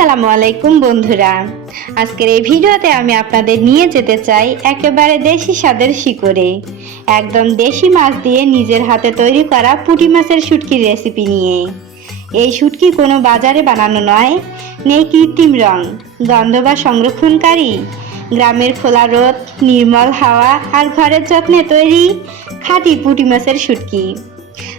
আসসালামু আলাইকুম বন্ধুরা। আজকের এই ভিডিওতে আমি আপনাদের নিয়ে যেতে চাই একেবারে দেশি স্বাদের শিকড়ে। একদম দেশি মাছ দিয়ে নিজের হাতে তৈরি করা পুঁটি মাছের শুটকির রেসিপি নিয়ে। এই শুটকি কোনো বাজারে বানানো নয়, নেই কৃত্রিম রং, গন্ধ বা সংরক্ষণকারী। গ্রামের খোলা রোদ, নির্মল হাওয়া আর ঘরের যত্নে তৈরি খাঁটি পুঁটি মাছের শুটকি।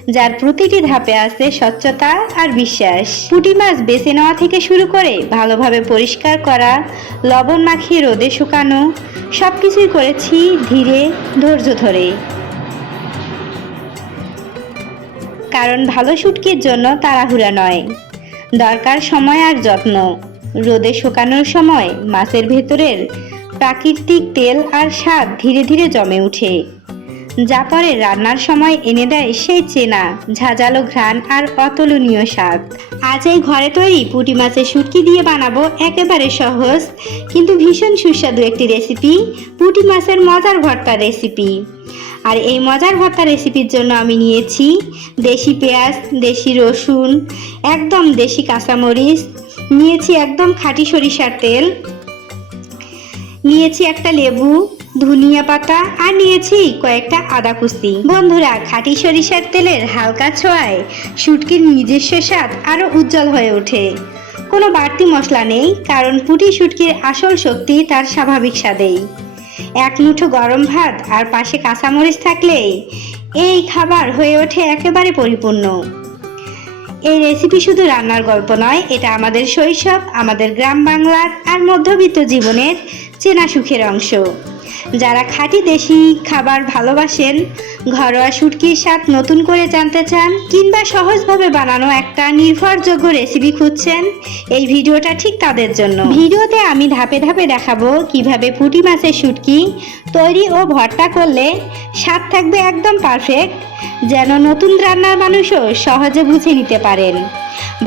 যার প্রতিটি ধাপে আছে স্বচ্ছতা আর বিশ্বাস। পুঁটি মাছ বেছে নেওয়া থেকে শুরু করে ভালোভাবে পরিষ্কার করা, লবণ মাখিয়ে রোদে শুকানো সব কিছুই করেছি ধীরে, ধৈর্য ধরে। কারণ ভালো শুটকির জন্য তাড়াহুড়া নয়। দরকার সময় আর যত্ন। রোদে শুকানোর সময় মাছের ভেতরের প্রাকৃতিক তেল আর স্বাদ ধীরে ধীরে জমে ওঠে পরে রান্নার সময় এনে দেয় সেই চেনা, ঝাঁঝালো ঘ্রাণ আর অতুলনীয় স্বাদ। আজ এই ঘরে তৈরি পুঁটি মাছের শুটকি দিয়ে বানাবো একেবারে সহজ, কিন্তু ভীষণ সুস্বাদু একটি রেসিপি পুঁটি মাছের মজার ভর্তা রেসিপি আর এই মজার ভর্তা রেসিপির জন্য আমি নিয়েছি দেশি পেঁয়াজ, দেশি রসুন, একদম দেশি কাঁচামরিচ, নিয়েছি একদম খাঁটি সরিষার তেল, নিয়েছি একটা লেবু ধনিয়া পাতা আর নিয়েছি কয়েকটা আদা কুচি। বন্ধুরা, খাঁটি সরিষার তেলের হালকা ছোঁয়ায় শুটকির নিজস্ব স্বাদ আরও উজ্জ্বল হয়ে ওঠে। কোনো বাড়তি মশলা নেই, কারণ পুঁটি শুটকির আসল শক্তি তার স্বাভাবিক স্বাদেই। এক মুঠো গরম ভাত আর পাশে কাঁচামরিচ থাকলেই এই খাবার হয়ে ওঠে একেবারে পরিপূর্ণ। এই রেসিপি শুধু রান্নার গল্প নয়, এটা আমাদের শৈশব, আমাদের গ্রাম বাংলার আর মধ্যবিত্ত জীবনের চেনা সুখের অংশ। যারা খাঁটি দেশি খাবার ভালোবাসেন, ঘরোয়া শুটকির স্বাদ নতুন করে জানতে চান কিংবা সহজভাবে বানানো একটা নির্ভরযোগ্য রেসিপি খুঁজছেন, এই ভিডিওটা ঠিক তাদের জন্য। ভিডিওতে আমি ধাপে ধাপে দেখাবো কীভাবে পুঁটি মাছের শুটকি তৈরি ও ভর্তা করলে স্বাদ থাকবে একদম পারফেক্ট যেন নতুন রান্নার মানুষও সহজে বুঝে নিতে পারেন।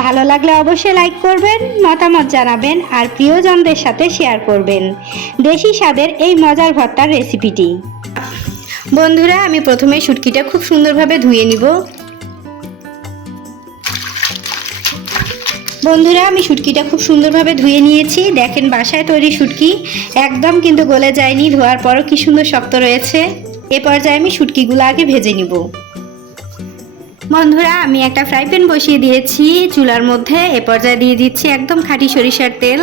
ভালো লাগলে অবশ্যই লাইক করবেন, মতামত জানাবেন আর প্রিয়জনদের সাথে শেয়ার করবেন। দেশি স্বাদের এই মজার ভর্তার রেসিপিটি বন্ধুরা, আমি প্রথমে শুটকিটা খুব সুন্দরভাবে ধুয়ে নিব। বন্ধুরা, আমি শুটকিটা খুব সুন্দরভাবে ধুয়ে নিয়েছি। দেখেন, বাসায় তৈরি শুটকি একদম কিন্তু গলে যায়নি, ধোয়ার পরও কি সুন্দর শক্ত রয়েছে। এ পর্যায়ে আমি শুটকিগুলো আগে ভেজে নিব। বন্ধুরা, আমি একটা ফ্রাই প্যান বসিয়ে দিয়েছি। চুলার মধ্যে এ পর্যায়ে দিয়ে দিচ্ছি একদম খাঁটি সরিষার তেল।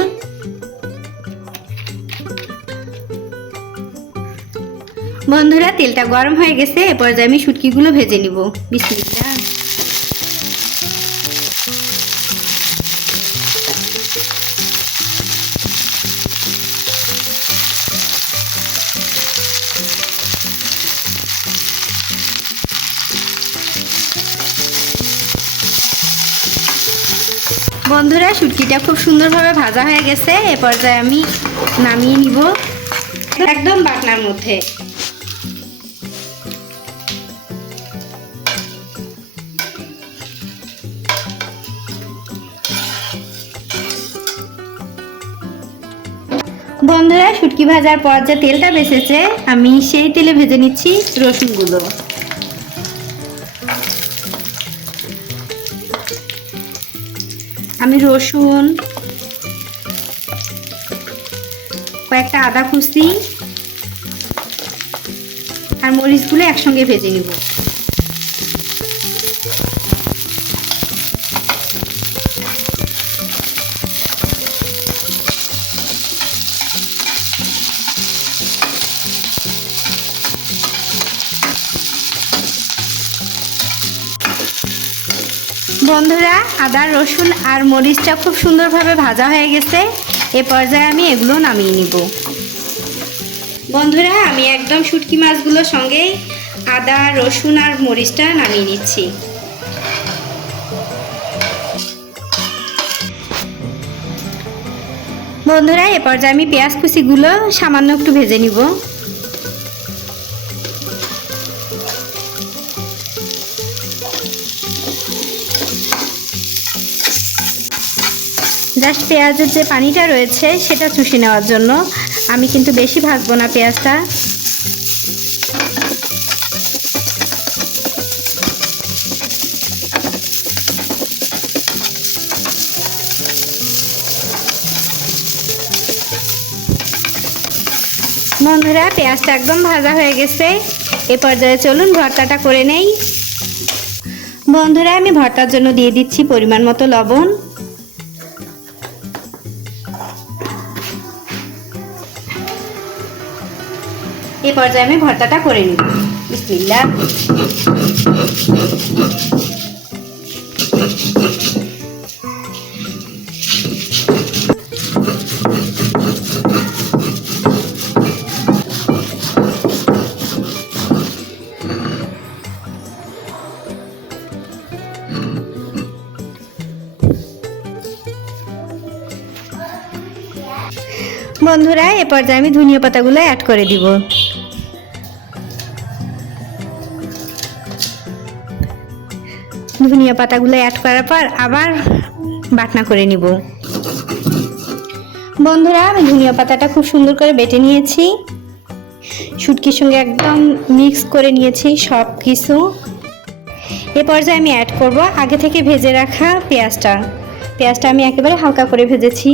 বন্ধুরা, তেলটা গরম হয়ে গেছে এ পর্যায়ে আমি শুটকিগুলো ভেজে নিব। বিসমিল্লাহ। বন্ধুরা, শুটকিটা খুব সুন্দরভাবে ভাজা হয়ে গেছে এ পর্যায়ে আমি নামিয়ে নিব একদম বাটনার মধ্যে। বন্ধুরা, শুটকি ভাজার পর যে তেলটা বেঁচেছে আমি সেই তেলে ভেজে নিচ্ছি রসুনগুলো। আমি রসুন, কয়েকটা আদা কুচি আর মরিচগুলো একসঙ্গে ভেজে নিব। বন্ধুরা, আদা, রসুন আর মরিচটা খুব সুন্দরভাবে ভাজা হয়ে গেছে। এ পর্যায়ে আমি এগুলো নামিয়ে নিব। বন্ধুরা, আমি একদম শুটকি মাছগুলোর সঙ্গে আদা, রসুন আর মরিচটা নামিয়ে নিচ্ছি। বন্ধুরা, এ পর্যায়ে আমি পেঁয়াজ কুচিগুলো সামান্য একটু ভেজে নিব। জাস্ট পেঁয়াজের যে পানিটা রয়েছে, সেটা চুষে নেওয়ার জন্য। আমি কিন্তু বেশি ভাজবো না পেঁয়াজটা। বন্ধুরা, পেঁয়াজটা একদম ভাজা হয়ে গেছে। এ পর্যায়ে চলুন ভর্তাটা করে নেই। বন্ধুরা, আমি ভর্তার জন্য দিয়ে দিচ্ছি পরিমাণ মতো লবণ। এ পর্যায়ে আমি ভর্তাটা করে নিব। বিসমিল্লাহ। বন্ধুরা, এ পর্যায়ে আমি ধনিয়া পাতাগুলো অ্যাড করে দিব। ধনিয়া পাতাগুলো অ্যাড করার পর আবার বাটনা করে নিব। বন্ধুরা, আমি ধনিয়া পাতাটা খুব সুন্দর করে বেটে নিয়েছি। শুটকির সঙ্গে একদম মিক্স করে নিয়েছি সব কিছু এ পর্যায়ে আমি অ্যাড করব আগে থেকে ভেজে রাখা পেঁয়াজটা। পেঁয়াজটা আমি একেবারে হালকা করে ভেজেছি।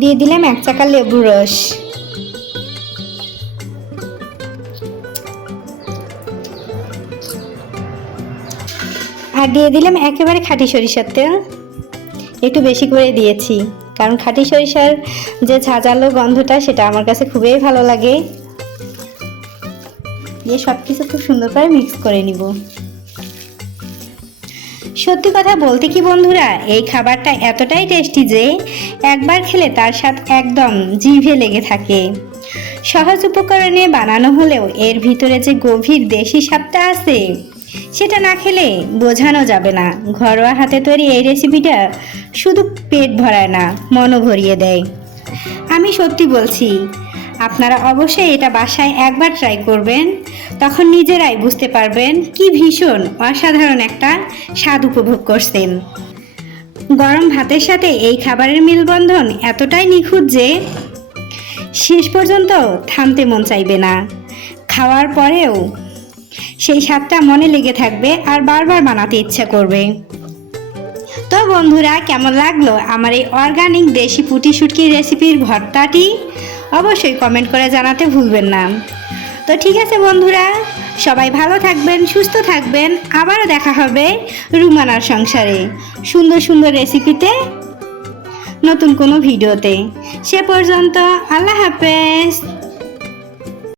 দিয়ে দিলাম এক চাকা লেবুর রস। আর দিয়ে দিলাম, একেবারে খাঁটি সরিষার তেল। একটু বেশি করে দিয়েছি, কারণ খাঁটি সরিষার যে ঝাঁঝালো গন্ধটা, সেটা আমার কাছে খুবই ভালো লাগে। দিয়ে সব কিছু খুব সুন্দর করে মিক্স করে নিব। সত্যি কথা বলতে কি বন্ধুরা, এই খাবারটা এতটাই টেস্টি যে একবার খেলে তার স্বাদ একদম জিভে লেগে থাকে। সহজ উপকরণে বানানো হলেও এর ভিতরে যে গভীর দেশি স্বাদটা আছে সেটা না খেলে বোঝানো যাবে না। ঘরোয়া হাতে তৈরি এই রেসিপিটা শুধু পেট ভরায় না, মনও ভরিয়ে দেয়। আমি সত্যি বলছি, আপনারা অবশ্যই এটা বাসায় একবার ট্রাই করবেন, তখন নিজেরাই বুঝতে পারবেন কি ভীষণ অসাধারণ একটা স্বাদ উপভোগ করছেন। গরম ভাতের সাথে এই খাবারের মেলবন্ধন এতটাই নিখুঁত যে শেষ পর্যন্ত থামতে মন চাইবে না। খাওয়ার পরেও সেই স্বাদটা মনে লেগে থাকবে আর বারবার বানাতে ইচ্ছা করবে। তো বন্ধুরা, কেমন লাগল আমার এই অর্গানিক দেশি পুটি শুটকির রেসিপির ভর্তাটি? অবশ্যই কমেন্ট করে জানাতে ভুলবেন না। তো ঠিক আছে বন্ধুরা, সবাই ভালো থাকবেন, সুস্থ থাকবেন। আবারও দেখা হবে রুমানার সংসারে সুন্দর সুন্দর রেসিপিতে নতুন কোনো ভিডিওতে। সে পর্যন্ত আল্লাহ হাফেজ।